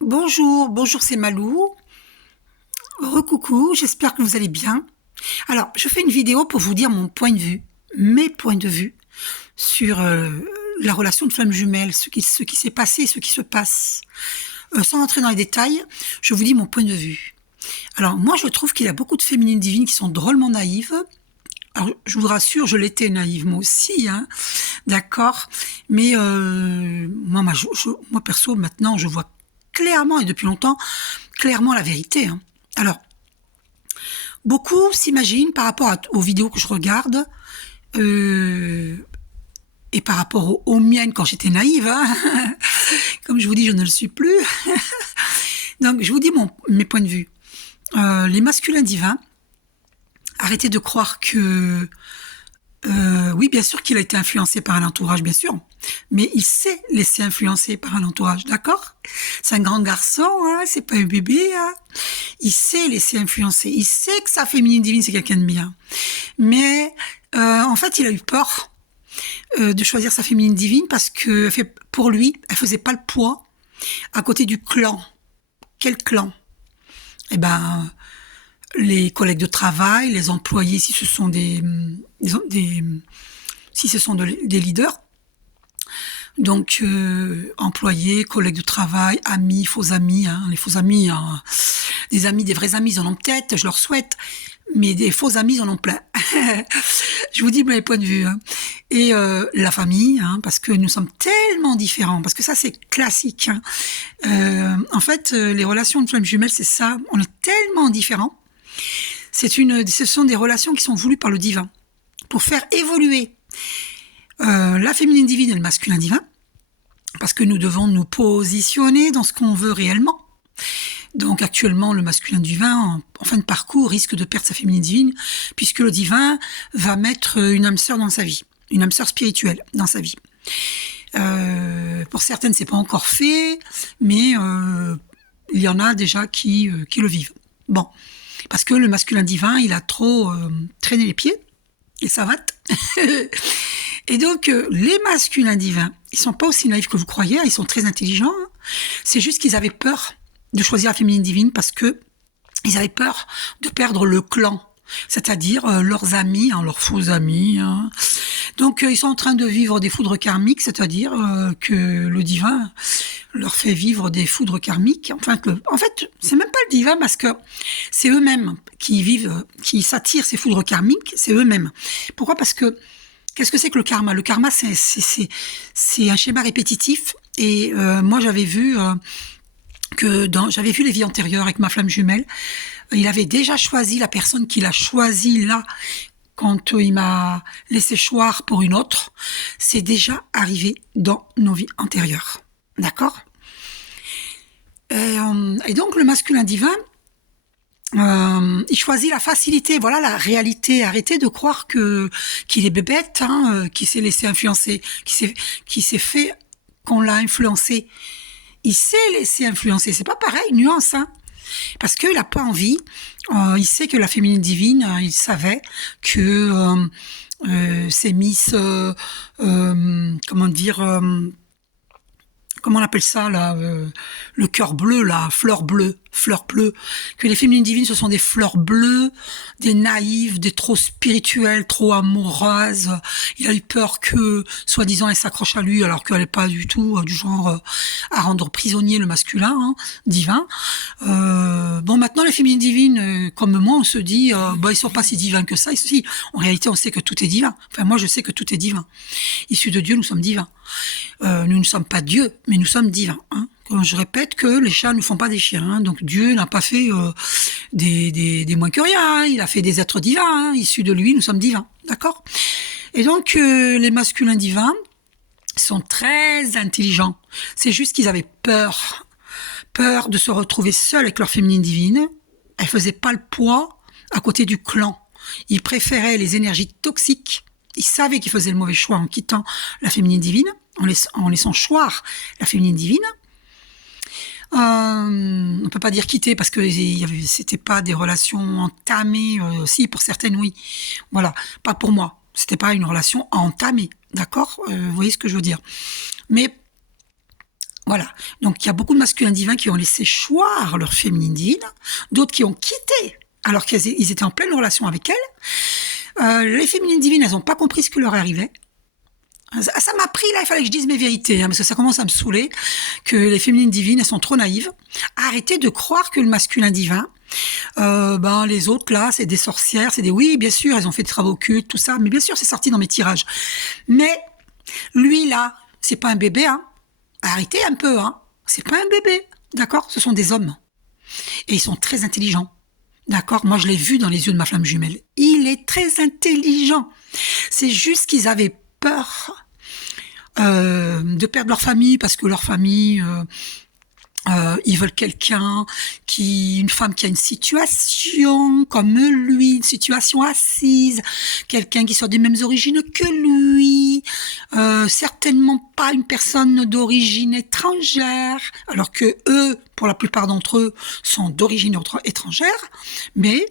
Bonjour, c'est Malou. Recoucou, j'espère que vous allez bien. Alors, je fais une vidéo pour vous dire mon point de vue, mes points de vue sur la relation de flamme jumelle, ce qui s'est passé, ce qui se passe. Sans entrer dans les détails, je vous dis mon point de vue. Alors, moi, je trouve qu'il y a beaucoup de féminines divines qui sont drôlement naïves. Alors, je vous rassure, je l'étais naïve moi aussi, hein, d'accord. Mais moi, perso, maintenant, je vois clairement et depuis longtemps, clairement la vérité, hein. Alors, beaucoup s'imaginent par rapport aux vidéos que je regarde euh, et par rapport aux miennes quand j'étais naïve, hein. Comme je vous dis, je ne le suis plus. Donc, je vous dis mes points de vue. Les masculins divins, arrêtez de croire que oui, bien sûr qu'il a été influencé par un entourage, bien sûr, mais il s'est laissé influencer par un entourage, d'accord? C'est un grand garçon, hein, c'est pas un bébé, hein. Il s'est laissé influencer, il sait que sa féminine divine c'est quelqu'un de bien, mais en fait il a eu peur de choisir sa féminine divine parce que pour lui, elle faisait pas le poids à côté du clan. Quel clan? Eh ben, les collègues de travail, les employés, si ce sont si ce sont des leaders, donc employés, collègues de travail, amis, faux amis, hein, les faux amis, hein, des amis, des vrais amis, ils en ont peut-être, je leur souhaite, mais des faux amis, ils en ont plein. Je vous dis mes points de vue, hein. Et la famille, hein, parce que nous sommes tellement différents, parce que ça c'est classique, hein. En fait, les relations de flammes jumelles, c'est ça, on est tellement différents. Ce sont des relations qui sont voulues par le divin pour faire évoluer la féminine divine et le masculin divin, parce que nous devons nous positionner dans ce qu'on veut réellement. Donc actuellement, le masculin divin, en fin de parcours, risque de perdre sa féminine divine, puisque le divin va mettre une âme sœur dans sa vie, une âme sœur spirituelle dans sa vie. Pour certaines, c'est pas encore fait, mais il y en a déjà qui le vivent. Bon, parce que le masculin divin, il a trop traîné les pieds, et ça va. Et donc, les masculins divins, ils sont pas aussi naïfs que vous croyez, ils sont très intelligents. Hein. C'est juste qu'ils avaient peur de choisir la féminine divine parce que ils avaient peur de perdre le clan, c'est-à-dire leurs amis, hein, leurs faux amis. Hein. Donc, ils sont en train de vivre des foudres karmiques, c'est-à-dire que le divin leur fait vivre des foudres karmiques. En fait, c'est même pas le divin parce que c'est eux-mêmes qui vivent, qui s'attirent ces foudres karmiques, c'est eux-mêmes. Pourquoi? Parce que qu'est-ce que c'est que le karma? Le karma, c'est un schéma répétitif. Et moi, j'avais vu j'avais vu les vies antérieures avec ma flamme jumelle. Il avait déjà choisi la personne qu'il a choisie là quand il m'a laissé choir pour une autre. C'est déjà arrivé dans nos vies antérieures. D'accord? Et donc, le masculin divin, il choisit la facilité, voilà la réalité. Arrêtez de croire qu'il est bébête, hein, qui s'est laissé influencer, qui s'est fait qu'on l'a influencé. Il s'est laissé influencer. C'est pas pareil, nuance, hein, parce qu'il a pas envie. Il sait que la féminine divine, il savait que ces Miss, comment dire. Comment on appelle ça là, le cœur bleu là, fleur bleue, que les féminines divines ce sont des fleurs bleues, des naïves, des trop spirituelles, trop amoureuses. Il a eu peur que, soi-disant, elle s'accroche à lui alors qu'elle n'est pas du tout du genre à rendre prisonnier le masculin, hein, divin. Bon, maintenant les féminines divines, comme moi, on se dit, bah ils sont pas si divins que ça. En réalité, on sait que tout est divin. Enfin, moi, je sais que tout est divin. Issus de Dieu, nous sommes divins. Nous ne sommes pas Dieu, mais nous sommes divins. Hein. Je répète que les chats ne font pas des chiens. Hein. Donc Dieu n'a pas fait des moins que rien. Hein. Il a fait des êtres divins. Hein. Issus de lui, nous sommes divins. D'accord? Et donc, les masculins divins sont très intelligents. C'est juste qu'ils avaient peur. Peur de se retrouver seuls avec leur féminine divine. Elle faisait pas le poids à côté du clan. Ils préféraient les énergies toxiques. Ils savaient qu'ils faisaient le mauvais choix en quittant la féminine divine, en laissant choir la féminine divine. On peut pas dire quitter parce que c'était pas des relations entamées. Si, pour certaines, oui. Voilà, pas pour moi. C'était pas une relation entamée, d'accord? Vous voyez ce que je veux dire. Mais Voilà. Donc, il y a beaucoup de masculins divins qui ont laissé choir leur féminine divine, d'autres qui ont quitté alors qu'ils étaient en pleine relation avec elles. Les féminines divines, elles n'ont pas compris ce qui leur arrivait. Ça m'a pris, là, il fallait que je dise mes vérités, parce que ça commence à me saouler, que les féminines divines, elles sont trop naïves. Arrêtez de croire que le masculin divin, les autres, là, c'est des sorcières, oui, bien sûr, elles ont fait des travaux occultes, tout ça, mais bien sûr, c'est sorti dans mes tirages. Mais, lui, là, c'est pas un bébé, Arrêtez un peu, C'est pas un bébé, d'accord? Ce sont des hommes. Et ils sont très intelligents. D'accord? Moi, je l'ai vu dans les yeux de ma flamme jumelle. Il est très intelligent. C'est juste qu'ils avaient peur de perdre leur famille parce que leur famille, ils veulent quelqu'un une femme qui a une situation comme lui, une situation assise, quelqu'un qui soit des mêmes origines que lui, certainement pas une personne d'origine étrangère, alors que eux, pour la plupart d'entre eux, sont d'origine étrangère, mais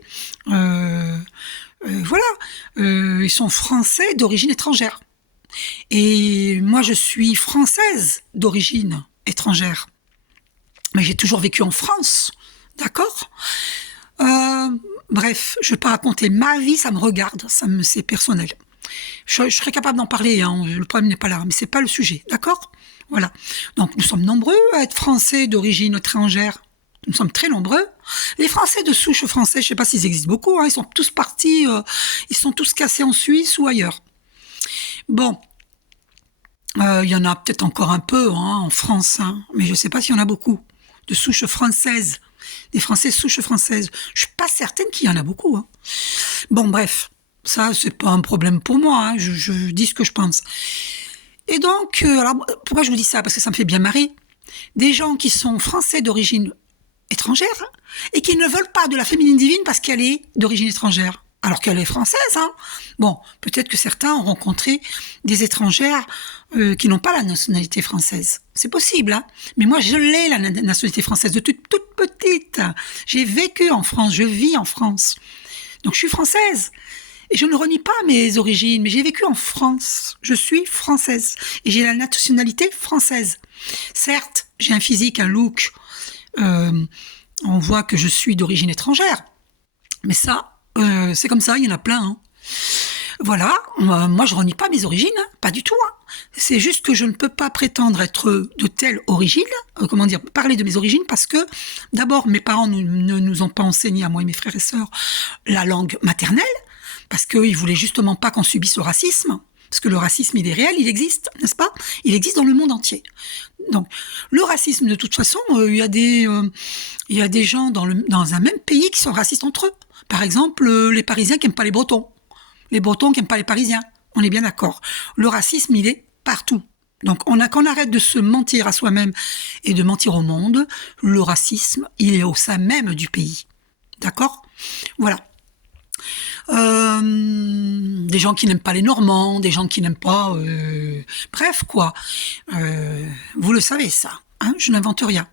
voilà, ils sont français d'origine étrangère. Et moi, je suis française d'origine étrangère. Mais j'ai toujours vécu en France, d'accord? Bref, je ne vais pas raconter ma vie, ça me regarde, c'est personnel. Je serais capable d'en parler, le problème n'est pas là, mais c'est pas le sujet, d'accord? Voilà. Donc, nous sommes nombreux à être français d'origine étrangère. Nous sommes très nombreux. Les Français de souche française, je ne sais pas s'ils existent beaucoup, ils sont tous partis, ils sont tous cassés en Suisse ou ailleurs. Bon, il y en a peut-être encore un peu en France, mais je ne sais pas s'il y en a beaucoup de souche française, des Français souche française. Je suis pas certaine qu'il y en a beaucoup. Bon, bref, ça c'est pas un problème pour moi. Je dis ce que je pense. Et donc, alors pourquoi je vous dis ça? Parce que ça me fait bien marrer. Des gens qui sont Français d'origine étrangère et qui ne veulent pas de la féminine divine parce qu'elle est d'origine étrangère. Alors qu'elle est française, Bon, peut-être que certains ont rencontré des étrangères qui n'ont pas la nationalité française. C'est possible, Mais moi, je l'ai, la nationalité française, de toute petite. J'ai vécu en France, je vis en France. Donc, je suis française. Et je ne renie pas mes origines, mais j'ai vécu en France. Je suis française. Et j'ai la nationalité française. Certes, j'ai un physique, un look. On voit que je suis d'origine étrangère. Mais ça, c'est comme ça, il y en a plein. Voilà, moi je renie pas mes origines, pas du tout. C'est juste que je ne peux pas prétendre être de telle origine, parler de mes origines, parce que d'abord mes parents ne nous ont pas enseigné, à moi et mes frères et sœurs, la langue maternelle, parce qu'ils voulaient justement pas qu'on subisse le racisme, parce que le racisme il est réel, il existe, n'est-ce pas? Il existe dans le monde entier. Donc le racisme, de toute façon, il y a des gens dans un même pays qui sont racistes entre eux. Par exemple, les Parisiens qui n'aiment pas les Bretons. Les Bretons qui n'aiment pas les Parisiens. On est bien d'accord. Le racisme, il est partout. Donc, qu'on arrête de se mentir à soi-même et de mentir au monde, le racisme, il est au sein même du pays. D'accord? Voilà. Des gens qui n'aiment pas les Normands, des gens qui n'aiment pas... bref, quoi. Vous le savez, ça. Je n'invente rien.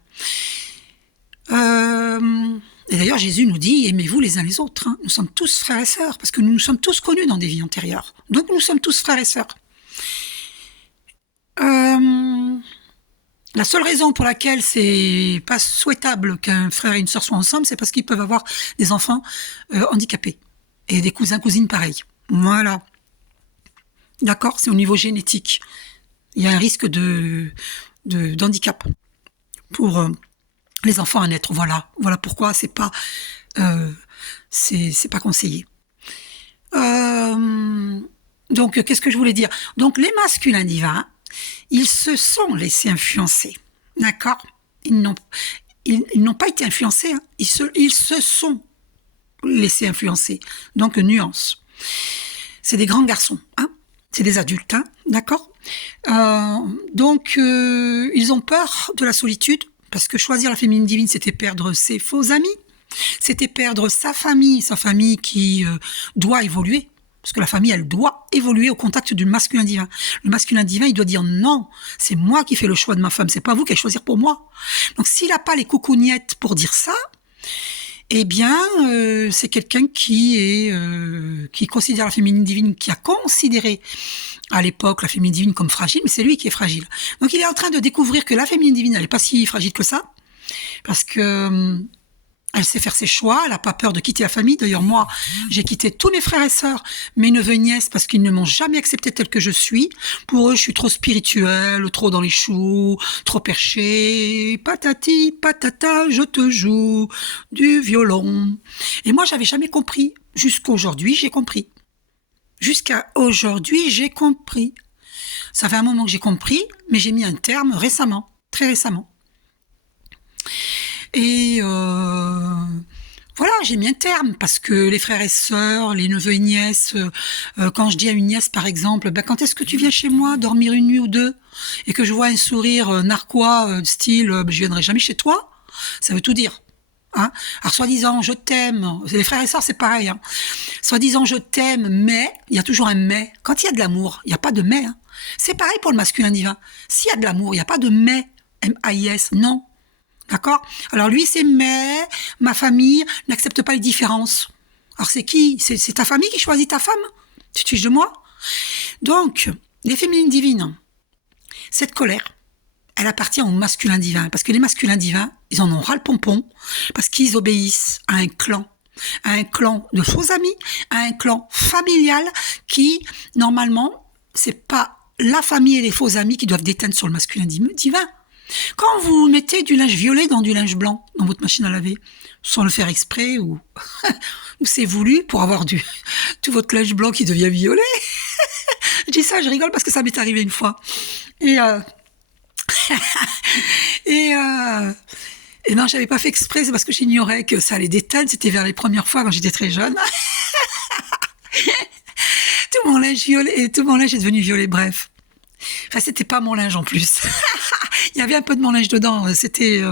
Et d'ailleurs, Jésus nous dit, aimez-vous les uns les autres. Nous sommes tous frères et sœurs, parce que nous nous sommes tous connus dans des vies antérieures. Donc, nous sommes tous frères et sœurs. La seule raison pour laquelle c'est pas souhaitable qu'un frère et une sœur soient ensemble, c'est parce qu'ils peuvent avoir des enfants handicapés. Et des cousins, cousines pareils. Voilà. D'accord? C'est au niveau génétique. Il y a un risque d'handicap pour... les enfants à naître, voilà pourquoi c'est pas conseillé. Donc qu'est-ce que je voulais dire? Donc les masculins divins, ils se sont laissés influencer, d'accord? Ils n'ont pas été influencés, ils se sont laissés influencer. Donc nuance. C'est des grands garçons, c'est des adultes, d'accord? Donc ils ont peur de la solitude. Parce que choisir la féminine divine, c'était perdre ses faux amis, c'était perdre sa famille qui doit évoluer. Parce que la famille, elle doit évoluer au contact du masculin divin. Le masculin divin, il doit dire non, c'est moi qui fais le choix de ma femme, c'est pas vous qui allez choisir pour moi. Donc s'il n'a pas les coucougnettes pour dire ça, eh bien, c'est quelqu'un qui considère la féminine divine, qui a considéré à l'époque la féminine divine comme fragile, mais c'est lui qui est fragile. Donc il est en train de découvrir que la féminine divine, elle n'est pas si fragile que ça, parce que elle sait faire ses choix, elle n'a pas peur de quitter la famille. D'ailleurs, moi, j'ai quitté tous mes frères et sœurs, mes neveux et nièces, parce qu'ils ne m'ont jamais accepté tel que je suis. Pour eux, je suis trop spirituelle, trop dans les choux, trop perchée. Patati, patata, je te joue du violon. Et moi, j'avais jamais compris. Jusqu'à aujourd'hui, j'ai compris. Jusqu'à aujourd'hui, j'ai compris. Ça fait un moment que j'ai compris, mais j'ai mis un terme récemment, très récemment. Et voilà, j'ai mis un terme parce que les frères et sœurs, les neveux et nièces, quand je dis à une nièce par exemple, ben, quand est-ce que tu viens chez moi dormir une nuit ou deux et que je vois un sourire narquois style je viendrai jamais chez toi, ça veut tout dire. Hein, alors soi-disant je t'aime, les frères et sœurs c'est pareil. Hein. Soi-disant je t'aime, mais il y a toujours un mais. Quand il y a de l'amour, il n'y a pas de mais. Hein. C'est pareil pour le masculin divin. S'il y a de l'amour, il n'y a pas de mais. M-A-I-S, non. D'accord? Alors lui, c'est mais ma famille n'accepte pas les différences. Alors c'est qui? C'est ta famille qui choisit ta femme? Tu te fiches de moi? Donc, les féminines divines, cette colère, elle appartient au masculin divin. Parce que les masculins divins, ils en ont ras le pompon, parce qu'ils obéissent à un clan de faux amis, à un clan familial qui, normalement, c'est pas la famille et les faux amis qui doivent déteindre sur le masculin divin. Quand vous mettez du linge violet dans du linge blanc dans votre machine à laver, sans le faire exprès ou c'est voulu pour avoir tout votre linge blanc qui devient violet. Je dis ça, je rigole parce que ça m'est arrivé une fois. Et non, j'avais pas fait exprès, c'est parce que j'ignorais que ça allait déteindre. C'était vers les premières fois quand j'étais très jeune. Tout mon linge violet, et tout mon linge est devenu violet, bref. Enfin, c'était pas mon linge en plus. Il y avait un peu de mon linge dedans. C'était,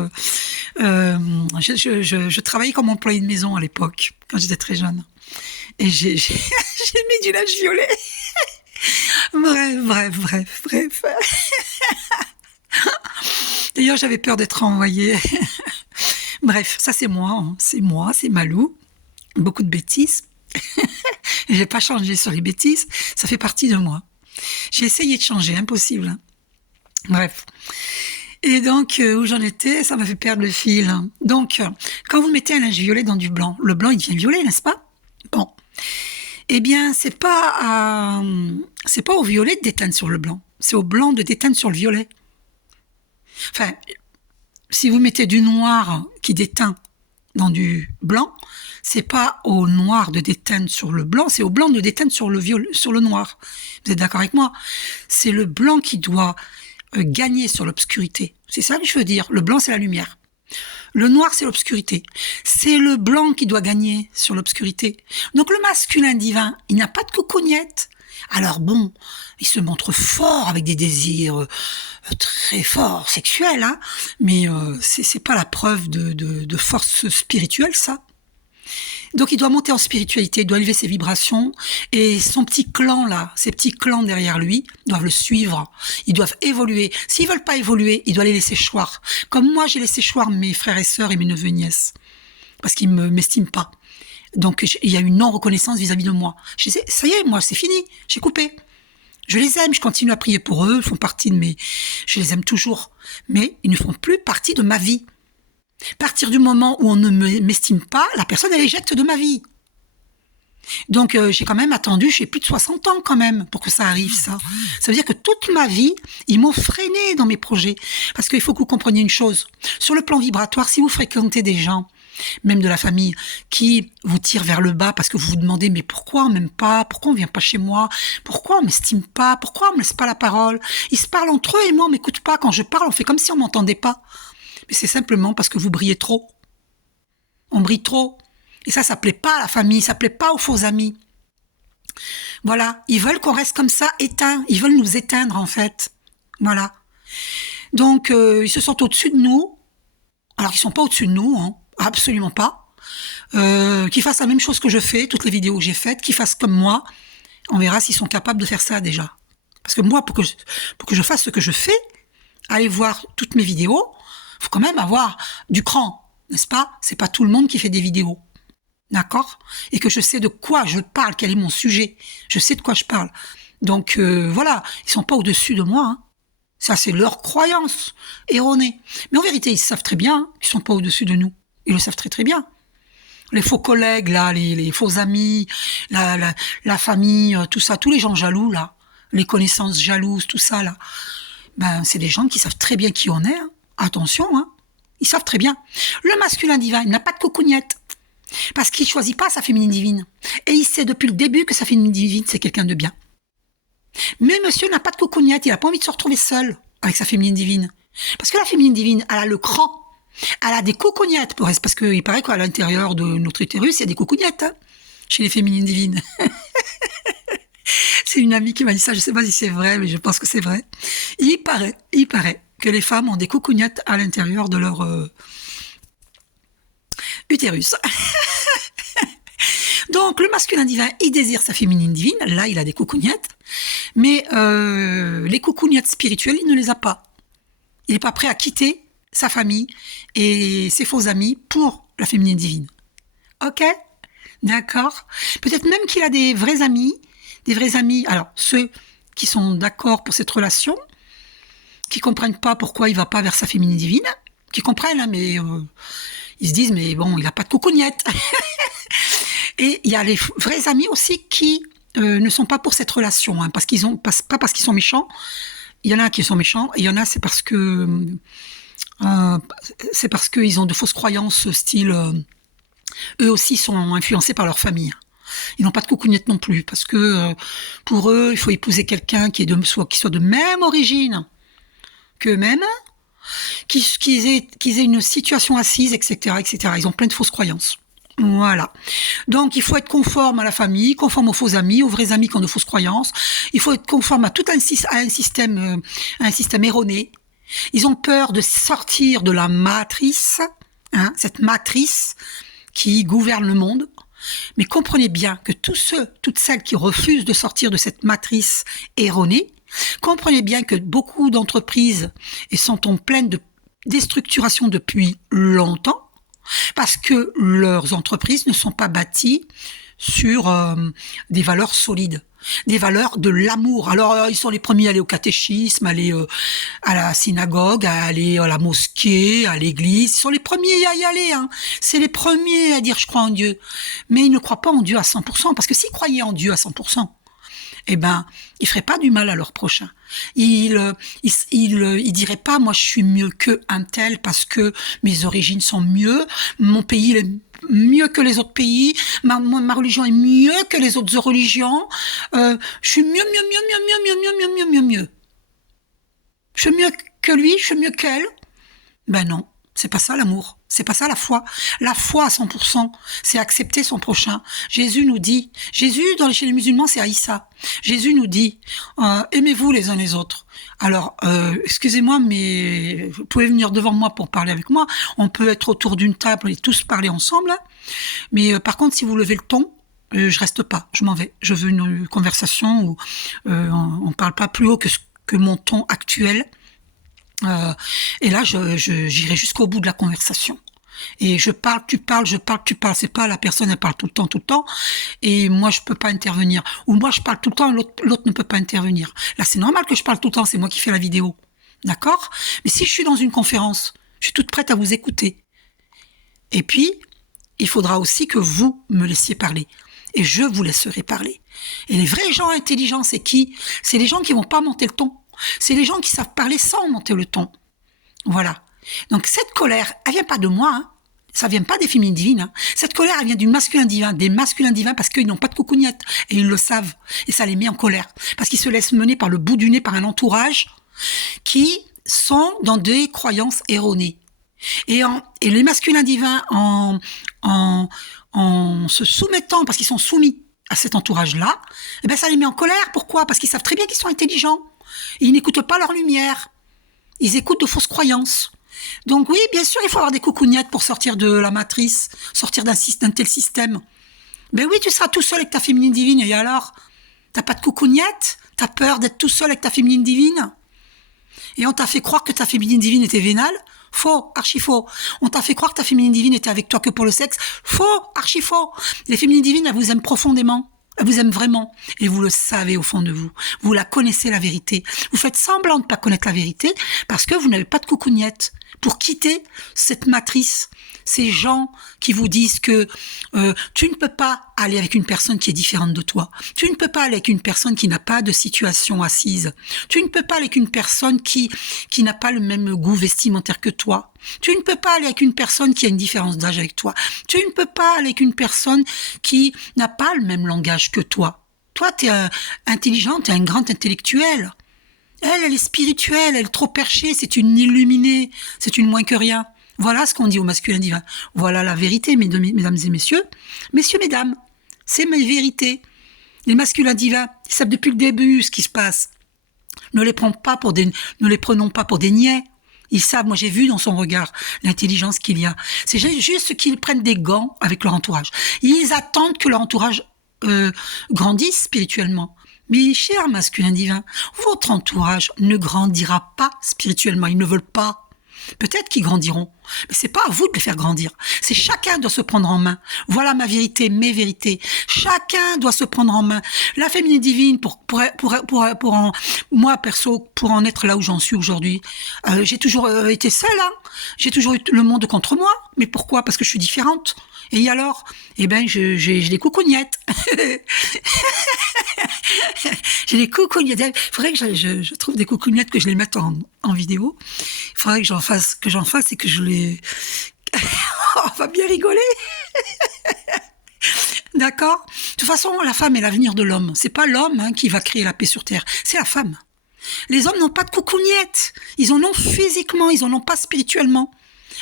je travaillais comme employée de maison à l'époque, quand j'étais très jeune. Et j'ai mis du linge violet. Bref. D'ailleurs, j'avais peur d'être renvoyée. Bref, ça c'est moi, hein. C'est Malou. Beaucoup de bêtises. J'ai pas changé sur les bêtises, ça fait partie de moi. J'ai essayé de changer, impossible. Bref. Et donc, où j'en étais, ça m'a fait perdre le fil. Donc, quand vous mettez un linge violet dans du blanc, le blanc il devient violet, n'est-ce pas? Bon. Eh bien, c'est pas au violet de déteindre sur le blanc, c'est au blanc de déteindre sur le violet. Enfin, si vous mettez du noir qui déteint dans du blanc, c'est pas au noir de déteindre sur le blanc, c'est au blanc de déteindre sur le noir. Vous êtes d'accord avec moi? C'est le blanc qui doit gagner sur l'obscurité. C'est ça que je veux dire. Le blanc, c'est la lumière. Le noir, c'est l'obscurité. C'est le blanc qui doit gagner sur l'obscurité. Donc le masculin divin, il n'a pas de coucougnette. Alors bon, il se montre fort avec des désirs très forts, sexuels, hein, mais c'est pas la preuve de force spirituelle, ça. Donc il doit monter en spiritualité, il doit élever ses vibrations, et son petit clan là, ses petits clans derrière lui, doivent le suivre, ils doivent évoluer. S'ils veulent pas évoluer, il doit les laisser choir. Comme moi j'ai laissé choir mes frères et sœurs et mes neveux et nièces, parce qu'ils m'estiment pas. Donc il y a une non-reconnaissance vis-à-vis de moi. Je disais, ça y est, moi c'est fini, j'ai coupé. Je les aime, je continue à prier pour eux, ils font partie de je les aime toujours, mais ils ne font plus partie de ma vie. À partir du moment où on ne m'estime pas, la personne elle éjecte de ma vie. Donc j'ai quand même attendu, j'ai plus de 60 ans quand même pour que ça arrive, ça. Ça veut dire que toute ma vie, ils m'ont freiné dans mes projets. Parce qu'il faut que vous compreniez une chose. Sur le plan vibratoire, si vous fréquentez des gens, même de la famille, qui vous tirent vers le bas parce que vous vous demandez mais pourquoi on m'aime pas, pourquoi on vient pas chez moi, pourquoi on m'estime pas, pourquoi on me laisse pas la parole. Ils se parlent entre eux et moi on m'écoute pas. Quand je parle, on fait comme si on m'entendait pas. Mais c'est simplement parce que vous brillez trop. On brille trop. Et ça plaît pas à la famille, ça plaît pas aux faux amis. Voilà, ils veulent qu'on reste comme ça, éteints. Ils veulent nous éteindre, en fait. Voilà. Donc, ils se sentent au-dessus de nous. Alors, ils sont pas au-dessus de nous, hein. Absolument pas. Qu'ils fassent la même chose que je fais, toutes les vidéos que j'ai faites, qu'ils fassent comme moi. On verra s'ils sont capables de faire ça, déjà. Parce que moi, pour que je fasse ce que je fais, allez voir toutes mes vidéos, faut quand même avoir du cran. n'est-ce pas? C'est pas tout le monde qui fait des vidéos. D'accord? Et que je sais de quoi je parle, quel est mon sujet. Je sais de quoi je parle. Donc, voilà. Ils sont pas au-dessus de moi, hein. Ça, c'est leur croyance erronée. Mais en vérité, ils savent très bien, hein, qu'ils sont pas au-dessus de nous. Ils le savent très très bien. Les faux collègues, là, les faux amis, la famille, tout ça, tous les gens jaloux, là, les connaissances jalouses, tout ça, là, ben, c'est des gens qui savent très bien qui on est, hein. Attention, hein. Ils savent très bien. Le masculin divin, il n'a pas de coucougnette. Parce qu'il choisit pas sa féminine divine. Et il sait depuis le début que sa féminine divine, c'est quelqu'un de bien. Mais monsieur n'a pas de coucougnette, il a pas envie de se retrouver seul avec sa féminine divine. Parce que la féminine divine, elle a le cran. Elle a des coucougnettes, parce qu'il paraît qu'à l'intérieur de notre utérus, il y a des coucougnettes, hein, chez les féminines divines. C'est une amie qui m'a dit ça, je sais pas si c'est vrai, mais je pense que c'est vrai. Il paraît que les femmes ont des coucougnettes à l'intérieur de leur utérus. Donc, le masculin divin, il désire sa féminine divine, là, il a des coucougnettes, mais les coucougnettes spirituelles, il ne les a pas. Il n'est pas prêt à quitter sa famille et ses faux amis pour la féminine divine. Ok? D'accord? Peut-être même qu'il a des vrais amis, alors ceux qui sont d'accord pour cette relation, qui comprennent pas pourquoi il va pas vers sa féminine divine, qui comprennent, hein, mais ils se disent, mais bon, il a pas de coucougnette. Et il y a les vrais amis aussi qui ne sont pas pour cette relation, hein, pas parce qu'ils sont méchants. Il y en a qui sont méchants, et il y en a c'est parce qu'ils ont de fausses croyances, style eux aussi sont influencés par leur famille. Ils n'ont pas de coucougnette non plus, parce que pour eux, il faut épouser quelqu'un qui soit de même origine qu'eux-mêmes, qu'ils aient une situation assise, etc., etc. Ils ont plein de fausses croyances. Voilà. Donc, il faut être conforme à la famille, conforme aux faux amis, aux vrais amis qui ont de fausses croyances. Il faut être conforme à tout un système erroné. Ils ont peur de sortir de la matrice, hein, cette matrice qui gouverne le monde. Mais comprenez bien que toutes celles qui refusent de sortir de cette matrice erronée, comprenez bien que beaucoup d'entreprises sont en pleine de déstructuration depuis longtemps, parce que leurs entreprises ne sont pas bâties sur des valeurs solides, des valeurs de l'amour. Alors, ils sont les premiers à aller au catéchisme, à aller à la synagogue, à aller à la mosquée, à l'église. Ils sont les premiers à y aller, hein. C'est les premiers à dire « je crois en Dieu ». Mais ils ne croient pas en Dieu à 100%, parce que s'ils croyaient en Dieu à 100%, eh ben, ils feraient pas du mal à leur prochain. Ils diraient pas, moi, je suis mieux que un tel parce que mes origines sont mieux, mon pays est mieux que les autres pays, ma religion est mieux que les autres religions, je suis mieux. Je suis mieux que lui, je suis mieux qu'elle. Ben non. C'est pas ça l'amour, c'est pas ça la foi. La foi à 100%, c'est accepter son prochain. Jésus, chez les musulmans, c'est Aïssa. Jésus nous dit, aimez-vous les uns les autres. Alors, excusez-moi, mais vous pouvez venir devant moi pour parler avec moi. On peut être autour d'une table et tous parler ensemble. Mais par contre, si vous levez le ton, je reste pas, je m'en vais. Je veux une conversation où on parle pas plus haut que mon ton actuel. Et là, j'irai jusqu'au bout de la conversation. Et je parle, tu parles, je parle, tu parles. C'est pas la personne, elle parle tout le temps. Et moi, je peux pas intervenir. Ou moi, je parle tout le temps, l'autre ne peut pas intervenir. Là, c'est normal que je parle tout le temps, c'est moi qui fais la vidéo. D'accord? Mais si je suis dans une conférence, je suis toute prête à vous écouter. Et puis, il faudra aussi que vous me laissiez parler. Et je vous laisserai parler. Et les vrais gens intelligents, c'est qui? C'est les gens qui vont pas monter le ton. C'est les gens qui savent parler sans monter le ton. Voilà. Donc cette colère, elle vient pas de moi, hein. Ça vient pas des féminines divines, hein. Cette colère, elle vient du masculin divin, des masculins divins, parce qu'ils n'ont pas de coucougnette. Et ils le savent. Et ça les met en colère. Parce qu'ils se laissent mener par le bout du nez par un entourage qui sont dans des croyances erronées. Et les masculins divins, en se soumettant, parce qu'ils sont soumis à cet entourage-là, eh ben ça les met en colère. Pourquoi? Parce qu'ils savent très bien qu'ils sont intelligents. Ils n'écoutent pas leur lumière. Ils écoutent de fausses croyances. Donc oui, bien sûr, il faut avoir des coucougnettes pour sortir de la matrice, sortir d'un tel système. Ben oui, tu seras tout seul avec ta féminine divine, et alors? T'as pas de coucougnettes? T'as peur d'être tout seul avec ta féminine divine? Et on t'a fait croire que ta féminine divine était vénale? Faux, archi faux. On t'a fait croire que ta féminine divine était avec toi que pour le sexe. Faux, archi faux. Les féminines divines, elles vous aiment profondément. Elle vous aime vraiment. Et vous le savez au fond de vous. Vous la connaissez, la vérité. Vous faites semblant de ne pas connaître la vérité parce que vous n'avez pas de coucougnette pour quitter cette matrice. Ces gens qui vous disent que tu ne peux pas aller avec une personne qui est différente de toi. Tu ne peux pas aller avec une personne qui n'a pas de situation assise. Tu ne peux pas aller avec une personne qui n'a pas le même goût vestimentaire que toi. Tu ne peux pas aller avec une personne qui a une différence d'âge avec toi. Tu ne peux pas aller avec une personne qui n'a pas le même langage que toi. Toi, tu es intelligente, tu es un grand intellectuel. Elle est spirituelle, elle est trop perchée, c'est une illuminée, c'est une moins que rien. Voilà ce qu'on dit au masculin divin. Voilà la vérité, mesdames et messieurs. Messieurs, mesdames, c'est ma vérité. Les masculins divins, ils savent depuis le début ce qui se passe. Ne les prenons pas pour des niais. Ils savent, moi j'ai vu dans son regard l'intelligence qu'il y a. C'est juste qu'ils prennent des gants avec leur entourage. Ils attendent que leur entourage grandisse spirituellement. Mais chers masculins divins, votre entourage ne grandira pas spirituellement. Ils ne veulent pas. Peut-être qu'ils grandiront, mais c'est pas à vous de les faire grandir. C'est chacun doit se prendre en main. Voilà ma vérité, mes vérités. Chacun doit se prendre en main. La féminine divine, moi perso, pour en être là où j'en suis aujourd'hui, j'ai toujours été seule. Hein. J'ai toujours eu le monde contre moi. Mais pourquoi ? Parce que je suis différente. Et alors ? Eh ben, j'ai des coucougnettes. J'ai des coucougnettes. Il faudrait que je trouve des coucougnettes, que je les mette en vidéo. Il faudrait que j'en fasse et que je les... On va bien rigoler. D'accord ? De toute façon, la femme est l'avenir de l'homme. C'est pas l'homme qui va créer la paix sur Terre. C'est la femme. Les hommes n'ont pas de coucougnettes. Ils en ont physiquement, ils en ont pas spirituellement.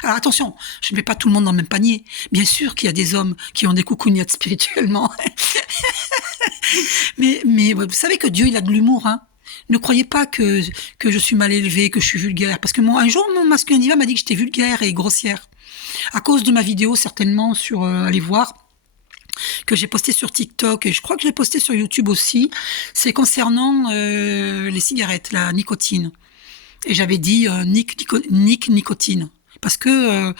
Alors attention, je ne mets pas tout le monde dans le même panier. Bien sûr qu'il y a des hommes qui ont des coucougnettes spirituellement. mais vous savez que Dieu, il a de l'humour. Hein. Ne croyez pas que je suis mal élevée, que je suis vulgaire. Parce que moi, un jour, mon masculin divin m'a dit que j'étais vulgaire et grossière. À cause de ma vidéo, certainement, sur allez voir, que j'ai posté sur TikTok, et je crois que je l'ai posté sur YouTube aussi. C'est concernant les cigarettes, la nicotine. Et j'avais dit nicotine. Parce que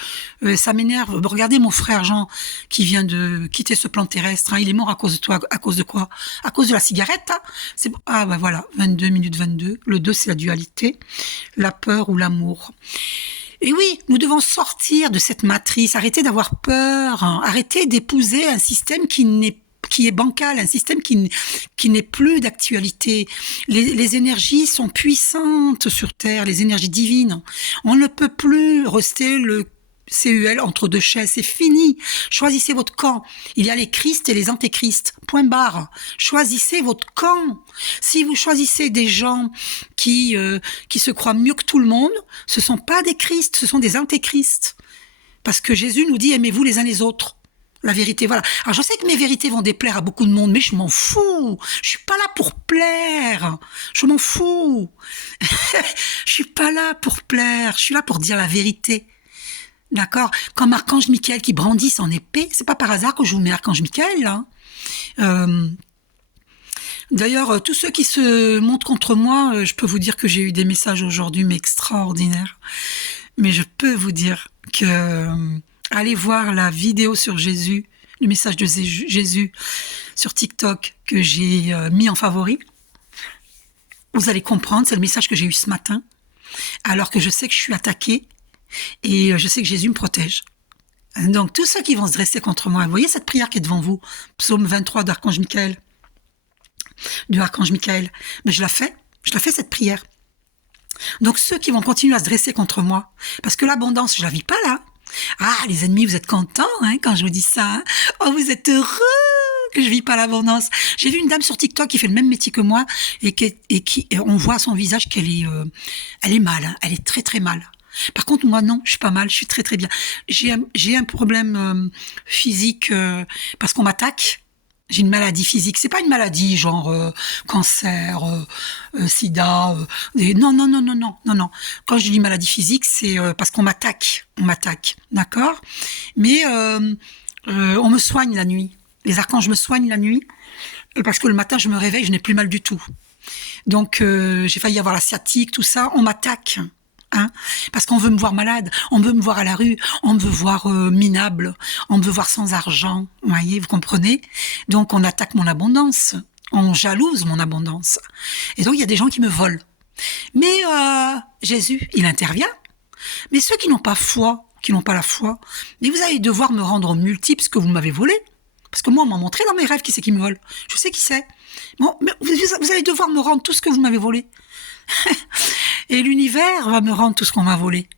ça m'énerve. Regardez mon frère Jean qui vient de quitter ce plan terrestre. Hein, il est mort à cause de toi. À cause de quoi ? À cause de la cigarette. Hein. Ah ben voilà, 22 minutes 22. Le 2, c'est la dualité. La peur ou l'amour. Et oui, nous devons sortir de cette matrice. Arrêter d'avoir peur. Hein, arrêter d'épouser un système qui est bancal, un système qui n'est plus d'actualité. Les énergies sont puissantes sur Terre, les énergies divines. On ne peut plus rester le CUL entre deux chaises, c'est fini. Choisissez votre camp. Il y a les Christ et les antéchrists. Point barre. Choisissez votre camp. Si vous choisissez des gens qui se croient mieux que tout le monde, ce sont pas des Christ, ce sont des antéchrists. Parce que Jésus nous dit aimez-vous les uns les autres. La vérité, voilà. Alors, je sais que mes vérités vont déplaire à beaucoup de monde, mais je m'en fous. Je suis pas là pour plaire. Je m'en fous. Je suis pas là pour plaire. Je suis là pour dire la vérité. D'accord ? Comme Archange Michael qui brandit son épée, c'est pas par hasard que je vous mets Archange Michael, là. D'ailleurs, tous ceux qui se montrent contre moi, je peux vous dire que j'ai eu des messages aujourd'hui, mais extraordinaires. Mais je peux vous dire que... allez voir la vidéo sur Jésus, le message de Jésus sur TikTok que j'ai mis en favori. Vous allez comprendre, c'est le message que j'ai eu ce matin, alors que je sais que je suis attaquée et je sais que Jésus me protège. Donc tous ceux qui vont se dresser contre moi, vous voyez cette prière qui est devant vous, psaume 23 d'Archange Michael, mais je la fais cette prière. Donc ceux qui vont continuer à se dresser contre moi, parce que l'abondance, je la vis pas là. Ah, les ennemis, vous êtes contents quand je vous dis ça. Hein. Oh, vous êtes heureux que je vis pas l'abondance. J'ai vu une dame sur TikTok qui fait le même métier que moi et on voit à son visage qu'elle est, elle est mal. Hein. Elle est très très mal. Par contre, moi non, je suis pas mal. Je suis très très bien. J'ai un problème physique parce qu'on m'attaque. J'ai une maladie physique. C'est pas une maladie genre cancer, sida. Non. Quand je dis maladie physique, c'est parce qu'on m'attaque. On m'attaque, d'accord ? Mais on me soigne la nuit. Les archanges me soignent la nuit parce que le matin, je me réveille, je n'ai plus mal du tout. Donc, j'ai failli avoir la sciatique, tout ça. On m'attaque. Hein, parce qu'on veut me voir malade, on veut me voir à la rue, on me veut voir minable, on me veut voir sans argent, vous voyez, vous comprenez? Donc on attaque mon abondance, on jalouse mon abondance. Et donc il y a des gens qui me volent. Mais Jésus, il intervient. Mais ceux qui n'ont pas foi, qui n'ont pas la foi, mais vous allez devoir me rendre multiple ce que vous m'avez volé. Parce que moi, on m'a montré dans mes rêves qui c'est qui me vole. Je sais qui c'est. Bon, mais vous allez devoir me rendre tout ce que vous m'avez volé. Et l'univers va me rendre tout ce qu'on m'a volé.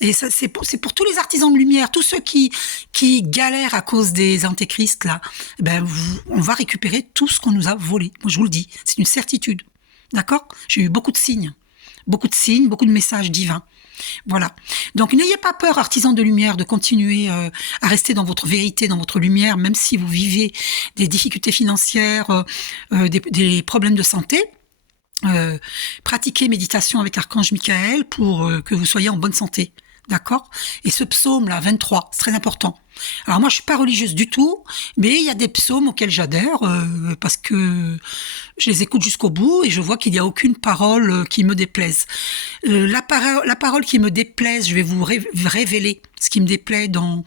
Et ça, c'est pour tous les artisans de lumière, tous ceux qui galèrent à cause des antéchrists, là, on va récupérer tout ce qu'on nous a volé. Moi, je vous le dis, c'est une certitude. D'accord? J'ai eu beaucoup de signes, beaucoup de messages divins. Voilà. Donc, n'ayez pas peur, artisans de lumière, de continuer à rester dans votre vérité, dans votre lumière, même si vous vivez des difficultés financières, des problèmes de santé. Pratiquez méditation avec Archange Michael pour que vous soyez en bonne santé. D'accord? Et ce psaume-là, 23, c'est très important. Alors moi, je suis pas religieuse du tout, mais il y a des psaumes auxquels j'adhère parce que je les écoute jusqu'au bout et je vois qu'il n'y a aucune parole qui me déplaise. La parole qui me déplaise, je vais vous révéler ce qui me déplaît dans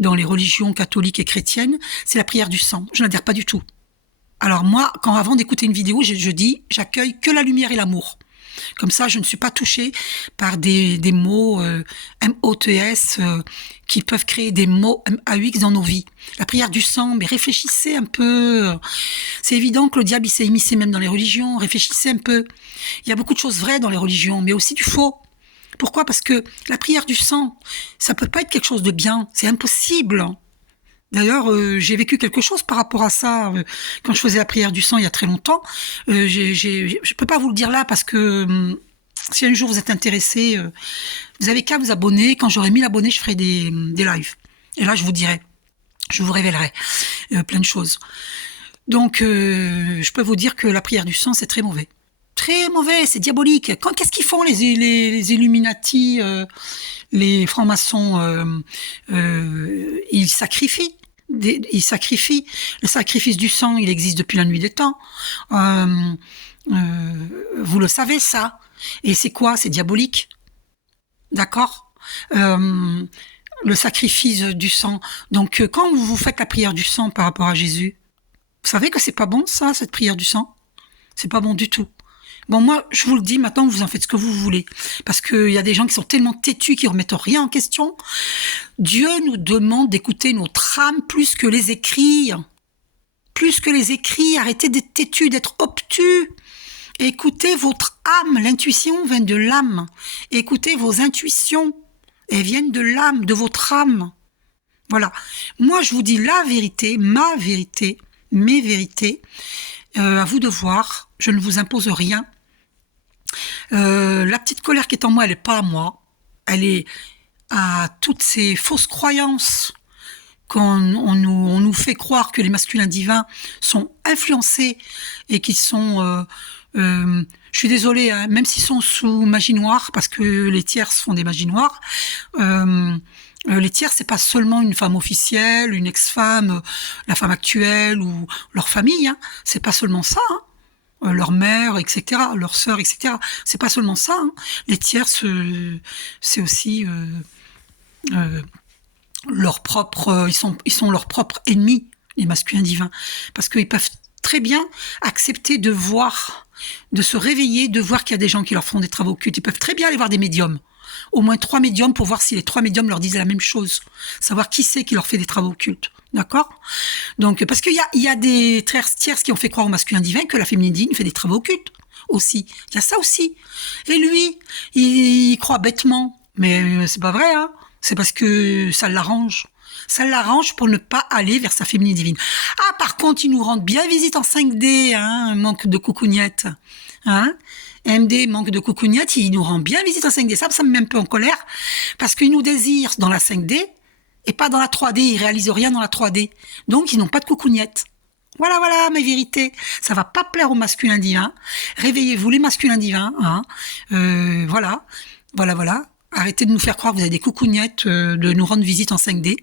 les religions catholiques et chrétiennes, c'est la prière du sang. Je n'adhère pas du tout. Alors moi, avant d'écouter une vidéo, je dis, j'accueille que la lumière et l'amour. Comme ça, je ne suis pas touchée par des mots M-O-T-S qui peuvent créer des mots M-A-U-X dans nos vies. La prière du sang, mais réfléchissez un peu. C'est évident que le diable, il s'est immiscé même dans les religions. Réfléchissez un peu. Il y a beaucoup de choses vraies dans les religions, mais aussi du faux. Pourquoi? Parce que la prière du sang, ça peut pas être quelque chose de bien. C'est impossible. D'ailleurs, j'ai vécu quelque chose par rapport à ça quand je faisais la prière du sang il y a très longtemps. Je peux pas vous le dire là parce que si un jour vous êtes intéressé, vous avez qu'à vous abonner. Quand j'aurai 1000 abonnés, je ferai des lives. Et là, je vous dirai, je vous révélerai plein de choses. Donc, je peux vous dire que la prière du sang, c'est très mauvais. Très mauvais, c'est diabolique. Qu'est-ce qu'ils font les Illuminati, les francs-maçons? Ils sacrifient. Ils sacrifient. Le sacrifice du sang, il existe depuis la nuit des temps. Vous le savez, ça. Et c'est quoi? C'est diabolique. D'accord? Le sacrifice du sang. Donc, quand vous faites la prière du sang par rapport à Jésus, vous savez que c'est pas bon, ça, cette prière du sang? C'est pas bon du tout. Bon, moi, je vous le dis, maintenant, vous en faites ce que vous voulez. Parce qu'il y a des gens qui sont tellement têtus, qui remettent rien en question. Dieu nous demande d'écouter notre âme plus que les écrits. Plus que les écrits. Arrêtez d'être têtus, d'être obtus. Écoutez votre âme. L'intuition vient de l'âme. Écoutez vos intuitions. Elles viennent de l'âme, de votre âme. Voilà. Moi, je vous dis la vérité, ma vérité, mes vérités. À vous de voir. Je ne vous impose rien. La petite colère qui est en moi, elle n'est pas à moi. Elle est à toutes ces fausses croyances qu'on nous fait croire que les masculins divins sont influencés et qu'ils sont... je suis désolée, hein, même s'ils sont sous magie noire, parce que les tierces font des magies noires, les tierces, c'est pas seulement une femme officielle, une ex-femme, la femme actuelle ou leur famille, hein, c'est pas seulement ça, hein. Leur mère, etc., leur sœur, etc. C'est pas seulement ça. Hein. Les tierces, c'est aussi leur propre. Ils sont leurs propres ennemis, les masculins divins, parce qu'ils peuvent très bien accepter de voir, de se réveiller, de voir qu'il y a des gens qui leur font des travaux occultes. Ils peuvent très bien aller voir des médiums, au moins 3 médiums pour voir si les 3 médiums leur disent la même chose, savoir qui c'est qui leur fait des travaux occultes. D'accord? Donc, parce qu'il y a des tierces qui ont fait croire au masculin divin que la féminine divine fait des travaux occultes aussi. Il y a ça aussi. Et lui, il croit bêtement. Mais c'est pas vrai, hein. C'est parce que ça l'arrange. Ça l'arrange pour ne pas aller vers sa féminine divine. Ah, par contre, il nous rend bien visite en 5D, hein, manque de coucougnette. Hein? MD, manque de coucougnette, il nous rend bien visite en 5D. Ça me met un peu en colère, parce qu'il nous désire dans la 5D, et pas dans la 3D, ils réalisent rien dans la 3D. Donc, ils n'ont pas de coucougnette. Voilà, mes vérités. Ça va pas plaire aux masculins divins. Réveillez-vous, les masculins divins. Hein. Voilà. Arrêtez de nous faire croire que vous avez des coucougnettes, de nous rendre visite en 5D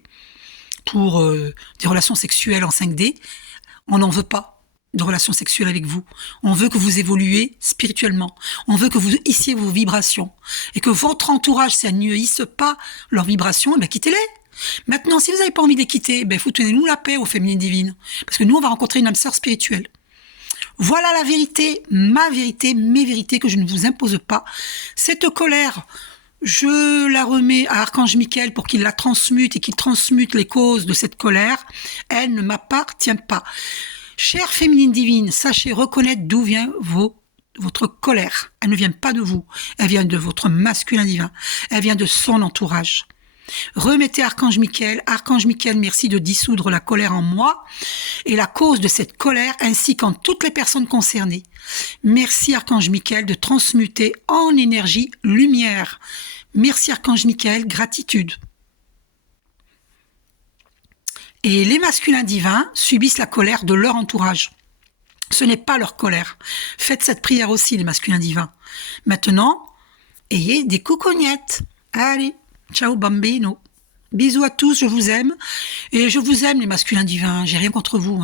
pour des relations sexuelles en 5D. On n'en veut pas. de relation sexuelle avec vous. On veut que vous évoluiez spirituellement. On veut que vous hissiez vos vibrations. Et que votre entourage, si elles ne hissent pas leurs vibrations, quittez-les. Maintenant, si vous n'avez pas envie de les quitter, foutez-nous la paix aux féminines divines. Parce que nous, on va rencontrer une âme sœur spirituelle. Voilà la vérité, ma vérité, mes vérités que je ne vous impose pas. Cette colère, je la remets à Archange Michael pour qu'il la transmute et qu'il transmute les causes de cette colère. Elle ne m'appartient pas. Chère féminine divine, sachez reconnaître d'où vient votre colère. Elle ne vient pas de vous. Elle vient de votre masculin divin. Elle vient de son entourage. Remettez Archange Michael, merci de dissoudre la colère en moi et la cause de cette colère ainsi qu'en toutes les personnes concernées. Merci Archange Michael de transmuter en énergie lumière. Merci Archange Michael, gratitude. Et les masculins divins subissent la colère de leur entourage. Ce n'est pas leur colère. Faites cette prière aussi, les masculins divins. Maintenant, ayez des coucognettes. Allez. Ciao bambino. Bisous à tous, je vous aime. Et je vous aime les masculins divins, j'ai rien contre vous.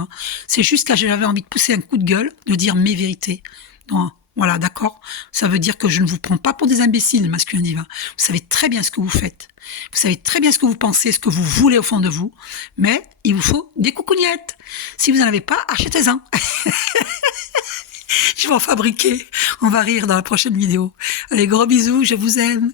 C'est juste que j'avais envie de pousser un coup de gueule, de dire mes vérités. Non, voilà, d'accord. Ça veut dire que je ne vous prends pas pour des imbéciles, les masculins divins. Vous savez très bien ce que vous faites. Vous savez très bien ce que vous pensez, ce que vous voulez au fond de vous. Mais il vous faut des coucougnettes. Si vous n'en avez pas, achetez-en. Je vais en fabriquer. On va rire dans la prochaine vidéo. Allez, gros bisous, je vous aime.